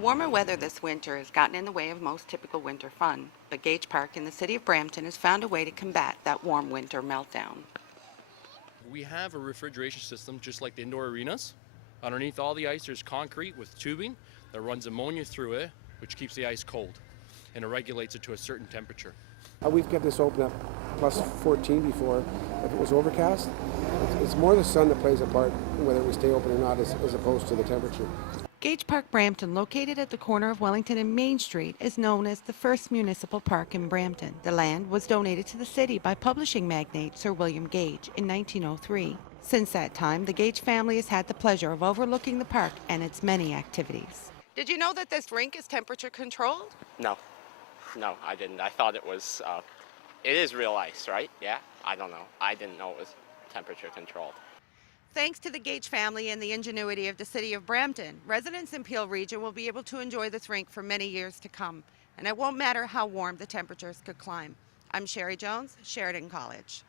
warmer weather this winter has gotten in the way of most typical winter fun, but Gage Park in the city of Brampton has found a way to combat that warm winter meltdown. We have a refrigeration system just like the indoor arenas. Underneath all the ice there's concrete with tubing that runs ammonia through it, which keeps the ice cold, and it regulates it to a certain temperature. We've kept this open at plus 14 before if it was overcast. It's more the sun that plays a part whether we stay open or not as opposed to the temperature. Gage Park Brampton, located at the corner of Wellington and Main Street, is known as the first municipal park in Brampton. The land was donated to the city by publishing magnate Sir William Gage in 1903. Since that time, the Gage family has had the pleasure of overlooking the park and its many activities. Did you know that this rink is temperature controlled? No, I didn't. I thought it was, it is real ice, right? Yeah, I don't know. I didn't know it was temperature controlled. Thanks to the Gage family and the ingenuity of the city of Brampton, residents in Peel region will be able to enjoy this rink for many years to come. And it won't matter how warm the temperatures could climb. I'm Sherri Jones, Sheridan College.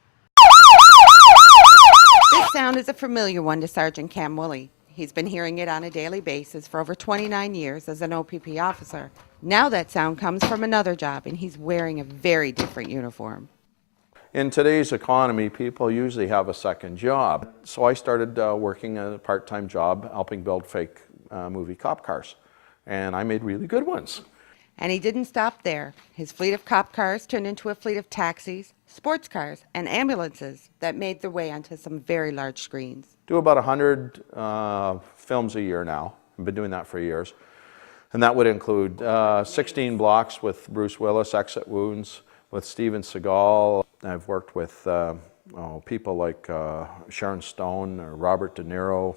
This sound is a familiar one to Sergeant Cam Woolley. He's been hearing it on a daily basis for over 29 years as an OPP officer. Now that sound comes from another job, and he's wearing a very different uniform. In today's economy, people usually have a second job. So I started working a part-time job helping build fake movie cop cars. And I made really good ones. And he didn't stop there. His fleet of cop cars turned into a fleet of taxis, sports cars, and ambulances that made their way onto some very large screens. Do about 100 films a year now. I've been doing that for years. And that would include 16 blocks with Bruce Willis, Exit Wounds, with Steven Seagal. I've worked with people like Sharon Stone or Robert De Niro.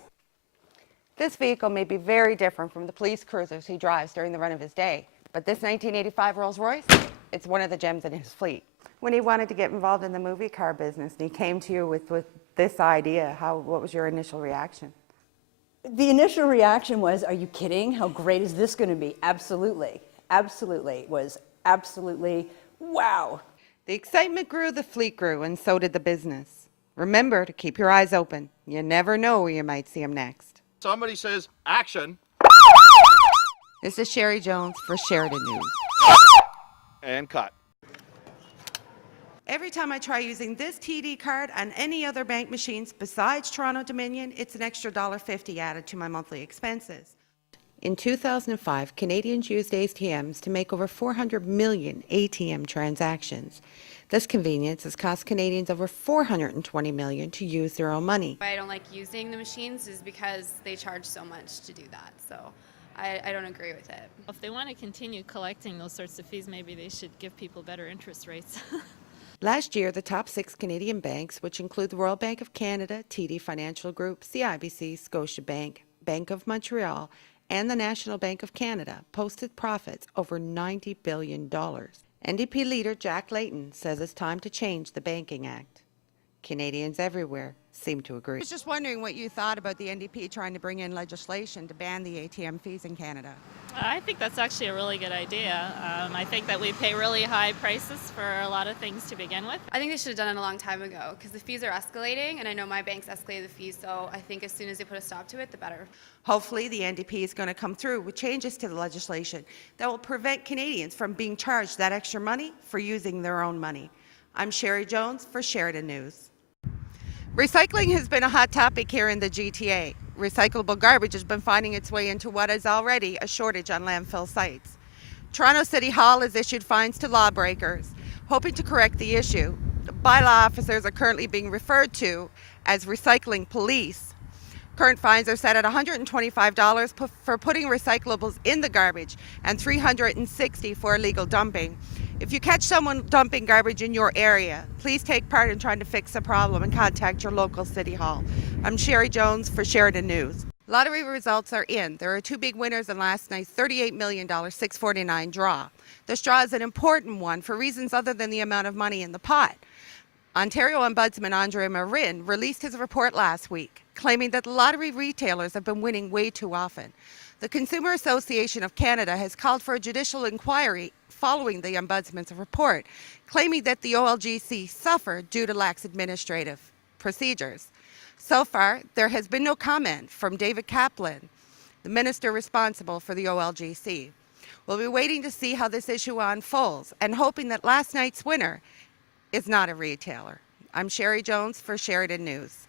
This vehicle may be very different from the police cruisers he drives during the run of his day, but this 1985 Rolls-Royce, it's one of the gems in his fleet. When he wanted to get involved in the movie car business and he came to you with this idea, what was your initial reaction? The initial reaction was, are you kidding? How great is this going to be? Absolutely. Absolutely. It was absolutely wow. The excitement grew, the fleet grew, and so did the business. Remember to keep your eyes open. You never know where you might see him next. Somebody says, action. This is Sherri Jones for Sheridan News. And cut. Every time I try using this TD card on any other bank machines besides Toronto Dominion, it's an extra $1.50 added to my monthly expenses. In 2005, Canadians used ATMs to make over 400 million ATM transactions. This convenience has cost Canadians over $420 million to use their own money. Why I don't like using the machines is because they charge so much to do that, so I don't agree with it. If they want to continue collecting those sorts of fees, maybe they should give people better interest rates. Last year, the top 6 Canadian banks, which include the Royal Bank of Canada, TD Financial Group, CIBC, Scotiabank, Bank of Montreal, and the National Bank of Canada, posted profits over $90 billion. NDP leader Jack Layton says it's time to change the Banking Act. Canadians everywhere seem to agree. I was just wondering what you thought about the NDP trying to bring in legislation to ban the ATM fees in Canada. I think that's actually a really good idea. I think that we pay really high prices for a lot of things to begin with. I think they should have done it a long time ago because the fees are escalating, and I know my bank's escalated the fees, so I think as soon as they put a stop to it, the better. Hopefully, the NDP is going to come through with changes to the legislation that will prevent Canadians from being charged that extra money for using their own money. I'm Sherri Jones for Sheridan News. Recycling has been a hot topic here in the GTA. Recyclable garbage has been finding its way into what is already a shortage on landfill sites. Toronto City Hall has issued fines to lawbreakers, hoping to correct the issue. Bylaw officers are currently being referred to as recycling police. Current fines are set at $125 for putting recyclables in the garbage and $360 for illegal dumping. If you catch someone dumping garbage in your area, please take part in trying to fix the problem and contact your local City Hall. I'm Sherri Jones for Sheridan News. Lottery results are in. There are 2 big winners in last night's $38 million 649 draw. This draw is an important one for reasons other than the amount of money in the pot. Ontario Ombudsman Andre Marin released his report last week, claiming that the lottery retailers have been winning way too often. The Consumer Association of Canada has called for a judicial inquiry following the Ombudsman's report, claiming that the OLGC suffered due to lax administrative procedures. So far, there has been no comment from David Kaplan, the minister responsible for the OLGC. We'll be waiting to see how this issue unfolds and hoping that last night's winner is not a retailer. I'm Sherri Jones for Sheridan News.